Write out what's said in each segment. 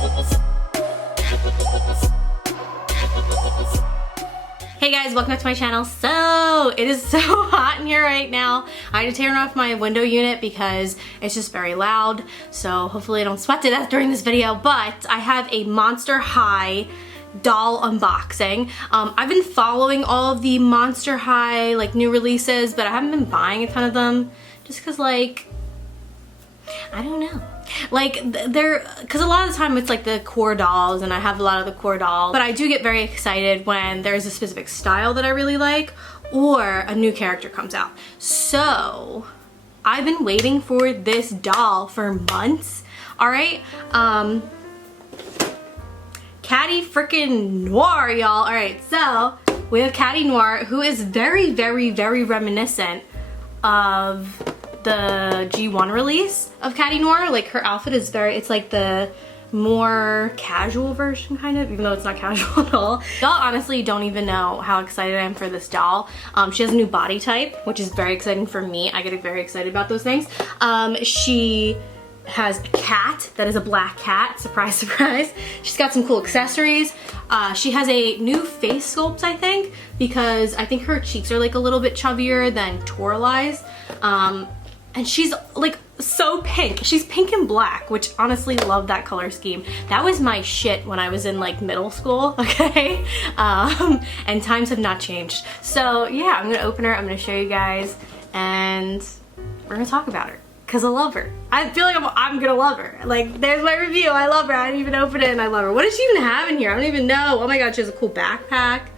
Hey guys, welcome back to my channel. So, it is so hot in here right now. I had to turn off my window unit because it's just very loud. So hopefully I don't sweat to death during this video, but I have a Monster High doll unboxing. I've been following all of the Monster High like new releases, but I haven't been buying a ton of them just because like, I don't know. Like because a lot of the time it's like the core dolls and I have a lot of the core dolls, but I do get very excited when there's a specific style that I really like or a new character comes out. So I've been waiting for this doll for months. All right, Catty freaking Noir, y'all. All right, so we have Catty Noir, who is very, very, very reminiscent of the G1 release of Catty Noir. Like her outfit is very, it's like the more casual version kind of, even though it's not casual at all. Y'all honestly don't even know how excited I am for this doll. She has a new body type, which is very exciting for me. I get very excited about those things. She has a cat that is a black cat, surprise surprise. She's got some cool accessories. She has a new face sculpt, I think, because I think her cheeks are like a little bit chubbier than Torali's. And she's like so pink. She's pink and black, which honestly love that color scheme. That was my shit when I was in like middle school, okay? And times have not changed. So yeah, I'm gonna open her, I'm gonna show you guys, and we're gonna talk about her. Cause I love her. I feel like I'm gonna love her. Like, there's my review, I love her. I didn't even open it and I love her. What does she even have in here? I don't even know. Oh my god, she has a cool backpack.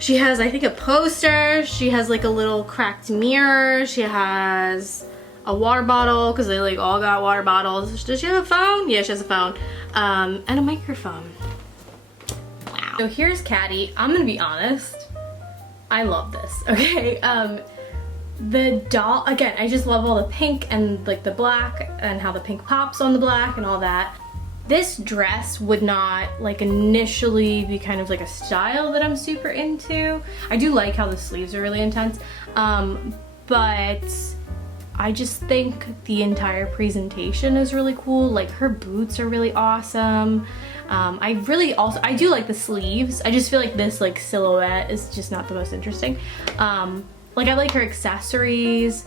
She has, I think, a poster. She has like a little cracked mirror. She has a water bottle, because they like all got water bottles. Does she have a phone? Yeah, she has a phone. And a microphone. Wow. So here's Catty. I'm gonna be honest. I love this, okay? The doll, again, I just love all the pink and like the black and how the pink pops on the black and all that. This dress would not like initially be kind of like a style that I'm super into. I do like how the sleeves are really intense, but I just think the entire presentation is really cool. Like her boots are really awesome. I do like the sleeves. I just feel like this like silhouette is just not the most interesting. Like I like her accessories.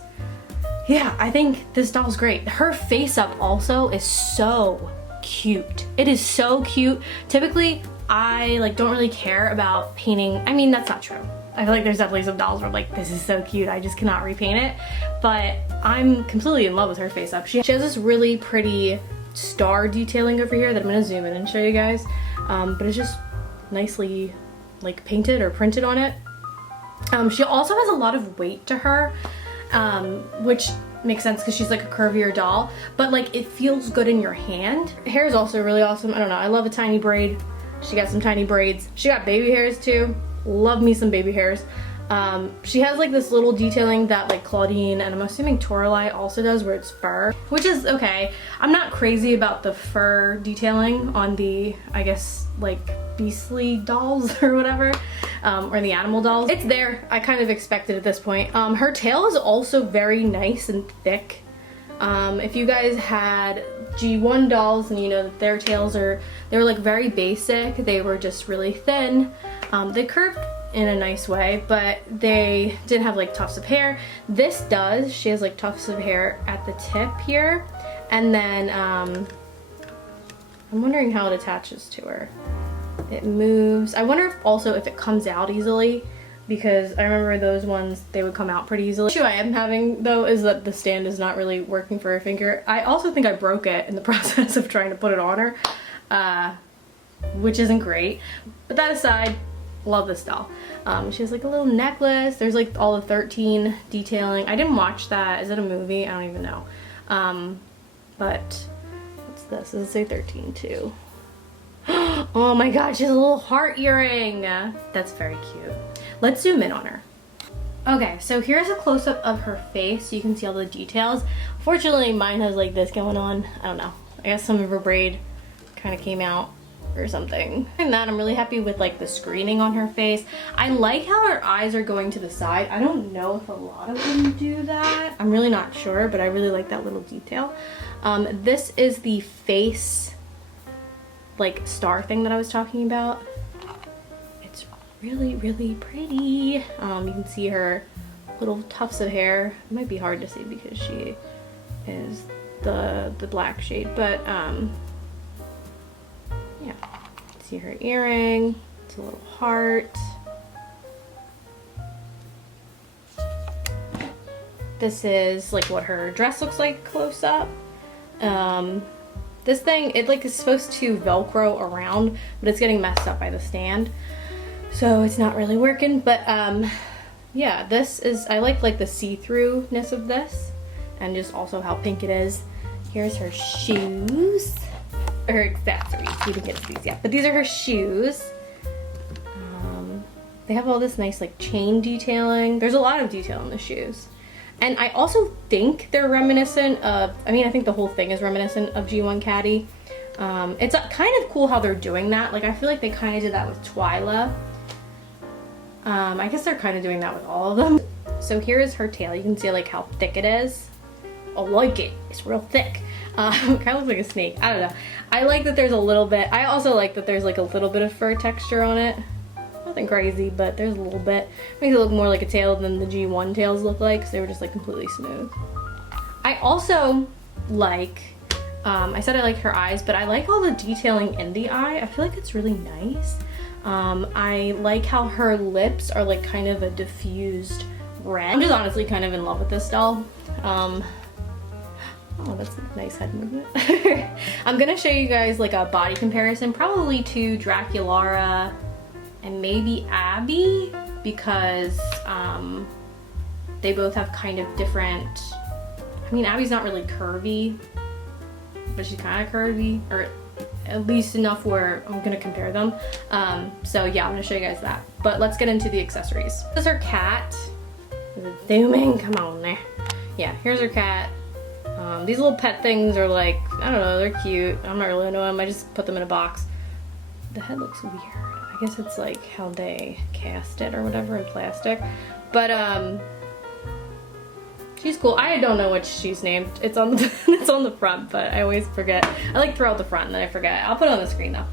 Yeah, I think this doll's great. Her face up also is so cute. It is so cute. Typically, I like don't really care about painting. I mean, that's not true. I feel like there's definitely some dolls where I'm like, this is so cute, I just cannot repaint it. But I'm completely in love with her face up. She has this really pretty star detailing over here that I'm gonna zoom in and show you guys. But it's just nicely like painted or printed on it. She also has a lot of weight to her, which makes sense because she's like a curvier doll, but like it feels good in your hand. Her hair is also really awesome. I don't know, I love a tiny braid. She got some tiny braids. She got baby hairs too. Love me some baby hairs. She has like this little detailing that like Claudine and I'm assuming Torali also does, where it's fur, which is okay. I'm not crazy about the fur detailing on the, I guess, like beastly dolls or whatever, or the animal dolls. It's there. I kind of expected at this point. Her tail is also very nice and thick. If you guys had G1 dolls and you know that their tails they were like very basic. They were just really thin. They curved in a nice way, but they didn't have like tufts of hair. This does. She has like tufts of hair at the tip here, and then I'm wondering how it attaches to her. It moves. I wonder if also if it comes out easily, because I remember those ones, they would come out pretty easily. The issue I am having though is that the stand is not really working for her finger. I also think I broke it in the process of trying to put it on her, which isn't great. But that aside, love this doll. She has like a little necklace. There's like all the 13 detailing. I didn't watch that. Is it a movie? I don't even know. But what's this? Does it say 13 too? Oh my god, she has a little heart earring. That's very cute. Let's zoom in on her. Okay, so here's a close-up of her face. You can see all the details. Fortunately, mine has like this going on. I don't know. I guess some of her braid kind of came out or something. And that, I'm really happy with like the screening on her face. I like how her eyes are going to the side. I don't know if a lot of them do that. I'm really not sure, but I really like that little detail. This is the face like star thing that I was talking about. It's really, really pretty. You can see her little tufts of hair. It might be hard to see because she is the black shade, but yeah. See her earring. It's a little heart. This is like what her dress looks like close up. This thing, it like is supposed to Velcro around, but it's getting messed up by the stand, so it's not really working. But yeah, this is, I like the see-throughness of this, and just also how pink it is. Here's her shoes, her accessories. We didn't get to these yet, but these are her shoes. They have all this nice like chain detailing. There's a lot of detail in the shoes. And I also think they're reminiscent of, I mean, I think the whole thing is reminiscent of G1 Catty. It's kind of cool how they're doing that. Like, I feel like they kind of did that with Twyla. I guess they're kind of doing that with all of them. So here is her tail. You can see like how thick it is. I like it. It's real thick. It kind of looks like a snake. I don't know. I like that there's a little bit. I also like that there's like a little bit of fur texture on it. Nothing crazy, but there's a little bit. Makes it look more like a tail than the G1 tails look like, because they were just like completely smooth. I also like, I said I like her eyes, but I like all the detailing in the eye. I feel like it's really nice. I like how her lips are like kind of a diffused red. I'm just honestly kind of in love with this doll. Oh, that's a nice head movement. I'm gonna show you guys like a body comparison, probably to Draculaura and maybe Abby, because they both have kind of different, I mean, Abby's not really curvy, but she's kind of curvy, or at least enough where I'm gonna compare them. So yeah, I'm gonna show you guys that. But let's get into the accessories. This is her cat. Is it zooming? Come on there. Yeah, here's her cat. These little pet things are like, I don't know, they're cute. I'm not really into them. I just put them in a box. The head looks weird. I guess it's like how they cast it or whatever in plastic. But she's cool. I don't know what she's named. It's on the it's on the front, but I always forget. I like throw out the front and then I forget. I'll put it on the screen though.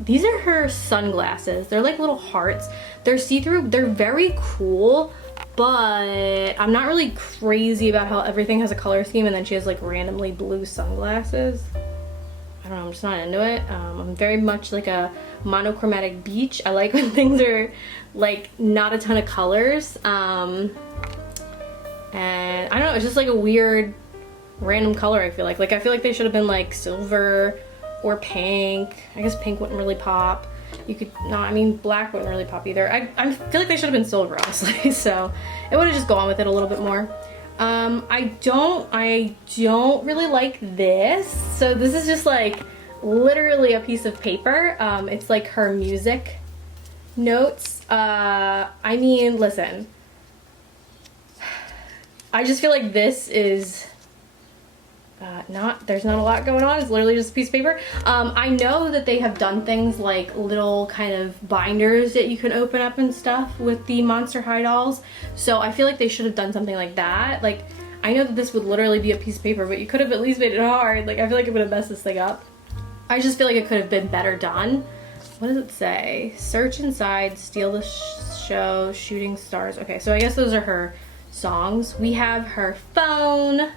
These are her sunglasses. They're like little hearts. They're see-through. They're very cool, but I'm not really crazy about how everything has a color scheme and then she has like randomly blue sunglasses. I don't know, I'm just not into it. I'm very much like a monochromatic beach. I like when things are like not a ton of colors. And I don't know, it's just like a weird random color, I feel like. Like, I feel like they should have been like silver or pink. I guess pink wouldn't really pop. You could, no, I mean, black wouldn't really pop either. I feel like they should have been silver, honestly. So it would have just gone with it a little bit more. I don't really like this. So this is just like literally a piece of paper. It's like her music notes. I mean, listen, I just feel like this is there's not a lot going on. It's literally just a piece of paper. I know that they have done things like little kind of binders that you can open up and stuff with the Monster High dolls. So I feel like they should have done something like that. Like, I know that this would literally be a piece of paper, but you could have at least made it hard. Like, I feel like it would have messed this thing up. I just feel like it could have been better done. What does it say? Search inside, steal the show, shooting stars. Okay, so I guess those are her songs. We have her phone.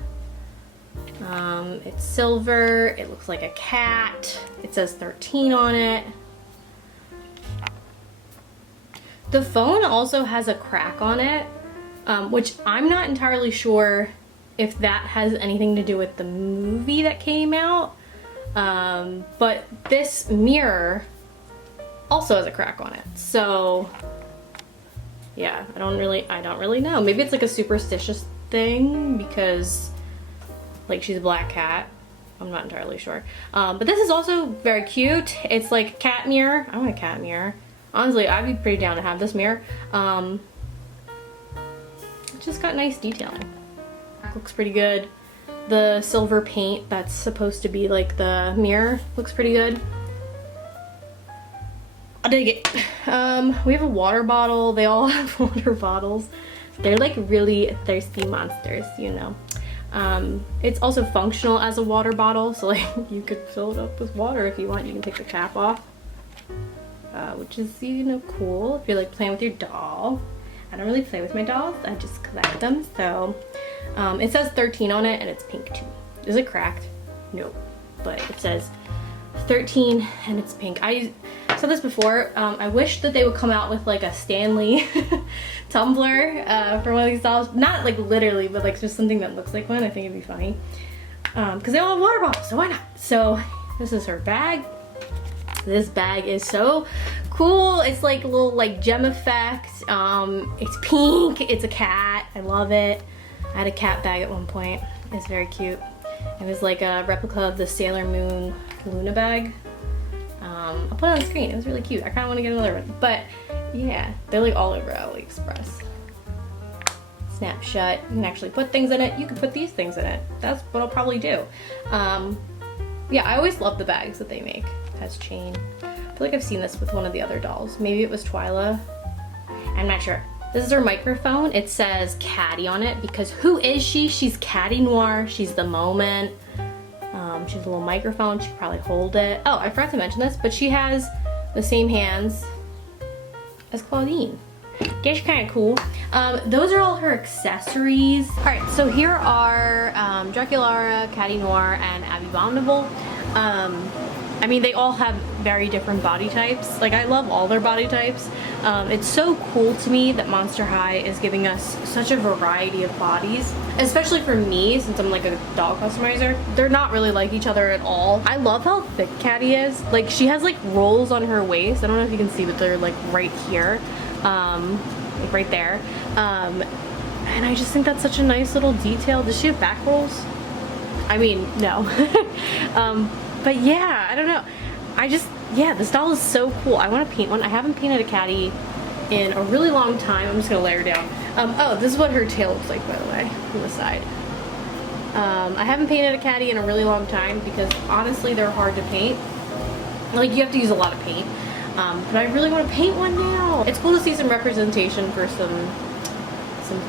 It's silver. It looks like a cat. It says 13 on it. The phone also has a crack on it, which I'm not entirely sure if that has anything to do with the movie that came out. But this mirror also has a crack on it. So yeah, I don't really know. Maybe it's like a superstitious thing because like she's a black cat. I'm not entirely sure. But this is also very cute. It's like a cat mirror. I want a cat mirror. Honestly, I'd be pretty down to have this mirror. It's just got nice detailing. Looks pretty good. The silver paint that's supposed to be like the mirror looks pretty good. I dig it. We have a water bottle. They all have water bottles. They're like really thirsty monsters, you know. It's also functional as a water bottle, so like you could fill it up with water if you want. You can take the cap off, which is, you know, cool if you're like playing with your doll. I don't really play with my dolls, I just collect them. So it says 13 on it and it's pink too. Is it cracked? No, but it says 13 and it's pink. I said this before, I wish that they would come out with like a Stanley tumbler for one of these dolls. Not like literally, but like just something that looks like one. I think it'd be funny. Because they all have water bottles, so why not? So this is her bag. This bag is so cool. It's like a little like gem effect. It's pink, it's a cat. I love it. I had a cat bag at one point. It's very cute. It was like a replica of the Sailor Moon Luna bag. I'll put it on screen. It was really cute. I kind of want to get another one. But yeah, they're like all over AliExpress. Snap shut. You can actually put things in it. You can put these things in it. That's what I'll probably do. Yeah, I always love the bags that they make. It has chain. I feel like I've seen this with one of the other dolls. Maybe it was Twyla. I'm not sure. This is her microphone. It says Catty on it because who is she? She's Catty Noir. She's the moment. She has a little microphone. She could probably hold it. Oh, I forgot to mention this, but she has the same hands as Claudine. Yeah, she's kind of cool. Those are all her accessories. All right, so here are JackyOhhhxo, Catty Noir, and ivaavimusic. I mean, they all have very different body types. Like, I love all their body types. It's so cool to me that Monster High is giving us such a variety of bodies. Especially for me, since I'm like a doll customizer. They're not really like each other at all. I love how thick Catty is. Like, she has like rolls on her waist. I don't know if you can see, but they're like right here. Like right there. And I just think that's such a nice little detail. Does she have back rolls? I mean, no. But yeah, I don't know. Yeah, this doll is so cool. I want to paint one. I haven't painted a Catty in a really long time. I'm just gonna lay her down. Oh, this is what her tail looks like, by the way, from the side. I haven't painted a Catty in a really long time because honestly, they're hard to paint. Like, you have to use a lot of paint. But I really want to paint one now. It's cool to see some representation for some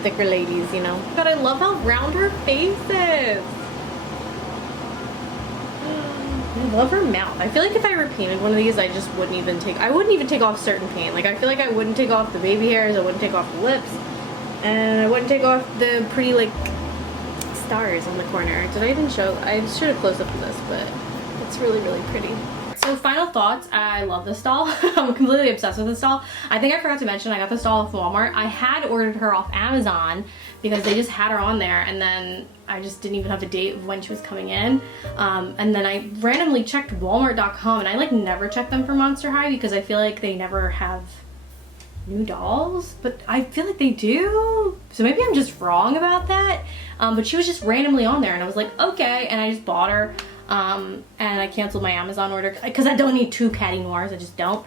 thicker ladies, you know. But I love how round her face is. I love her mouth. I feel like if I repainted one of these, I wouldn't even take off certain paint. Like, I feel like I wouldn't take off the baby hairs, I wouldn't take off the lips, and I wouldn't take off the pretty, like, stars on the corner. Did I even show? I should have closed up to this, but it's really, really pretty. So final thoughts, I love this doll. I'm completely obsessed with this doll. I think I forgot to mention I got this doll off Walmart. I had ordered her off Amazon because they just had her on there, and then I just didn't even have a date of when she was coming in. And then I randomly checked Walmart.com, and I like never check them for Monster High because I feel like they never have new dolls, but I feel like they do. So maybe I'm just wrong about that. But she was just randomly on there, and I was like, okay, and I just bought her. And I canceled my Amazon order because I don't need 2 Catty Noirs, I just don't.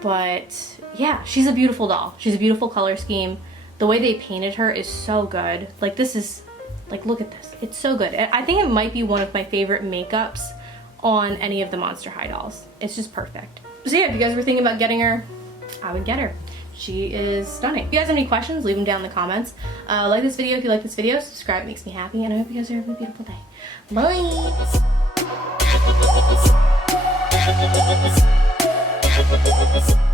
But yeah, she's a beautiful doll. She's a beautiful color scheme. The way they painted her is so good. Like, this is, like, look at this. It's so good. I think it might be one of my favorite makeups on any of the Monster High dolls. It's just perfect. So yeah, if you guys were thinking about getting her, I would get her. She is stunning. If you guys have any questions, leave them down in the comments. Like this video if you like this video. Subscribe, makes me happy, and I hope you guys are having a beautiful day. Bye!